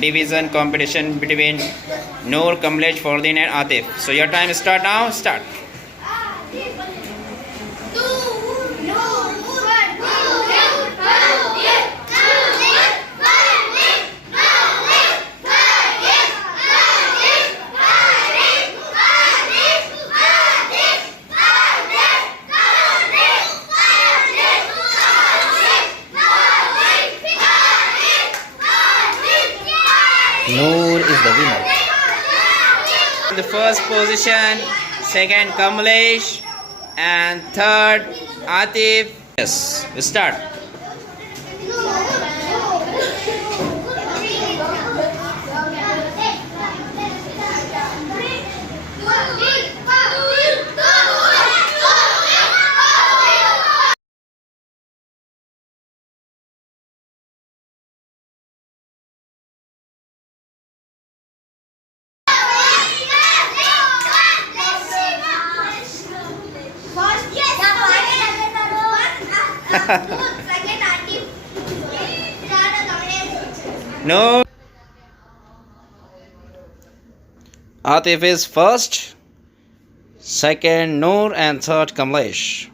Division competition between Noor, Kamlesh, Fordin and Atif. So your time start now. Start. Noor is the winner. The first position, second Kamlesh, and third Atif. Yes, start. No. Atif is first, second Noor, and third Kamlesh.